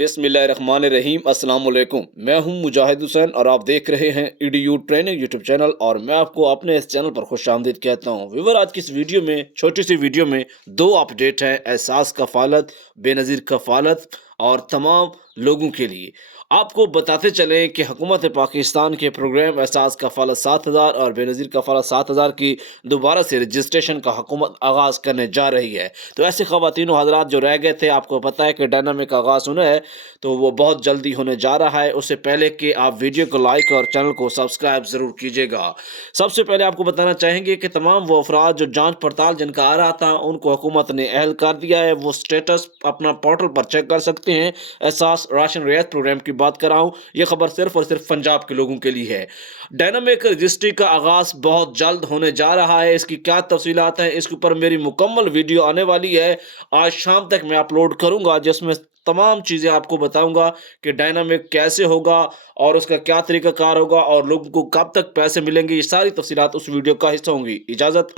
बिस्मिल्लाहिर्रहमानिर्रहीम अस्सलाम वालेकुम। मैं हूं मुजाहिद हुसैन और आप देख रहे हैं ईडीयू ट्रेनिंग यूट्यूब चैनल और मैं आपको अपने इस चैनल पर खुशामदीद कहता हूं। व्यूअर, आज की इस वीडियो में छोटी सी वीडियो में दो अपडेट हैं, एहसास कफ़ालत, बेनज़ीर कफ़ालत और तमाम लोगों के लिए। आपको बताते चलें कि हुकूमत पाकिस्तान के प्रोग्राम एहसास कफ़ालत 7,000 और बेनज़ीर कफ़ालत 7,000 की दोबारा से रजिस्ट्रेशन का हुकूमत आगाज़ करने जा रही है। तो ऐसे ख़वातीन व हज़रात जो रह गए थे, आपको पता है कि डायनामिक आगाज़ होना है, तो वो बहुत जल्दी होने जा रहा है। उससे पहले कि आप वीडियो को लाइक और चैनल को सब्सक्राइब ज़रूर कीजिएगा। सबसे पहले आपको बताना चाहेंगे कि तमाम वो अफराद जो जाँच पड़ताल जिनका आ रहा था, उनको हुकूमत ने अहल कर दिया है। वो स्टेटस अपना पोर्टल पर चेक कर सकते हैं। एहसास राशन रियायत प्रोग्राम की बात कर रहा हूँ। ये खबर सिर्फ और सिर्फ पंजाब के लोगों के लिए है। डायनामिक रजिस्ट्री का आगाज़ बहुत जल्द होने जा रहा है। इसकी क्या तफसीलात हैं, इसके ऊपर मेरी मुकम्मल वीडियो आने वाली है। आज शाम तक मैं अपलोड करूँगा, जिसमें तमाम चीज़ें आपको बताऊँगा कि डायनामिक कैसे होगा और उसका क्या तरीक़ाकार होगा और लोगों को कब तक पैसे मिलेंगे। ये सारी तफसीलात उस वीडियो का हिस्सा होंगी। इजाज़त।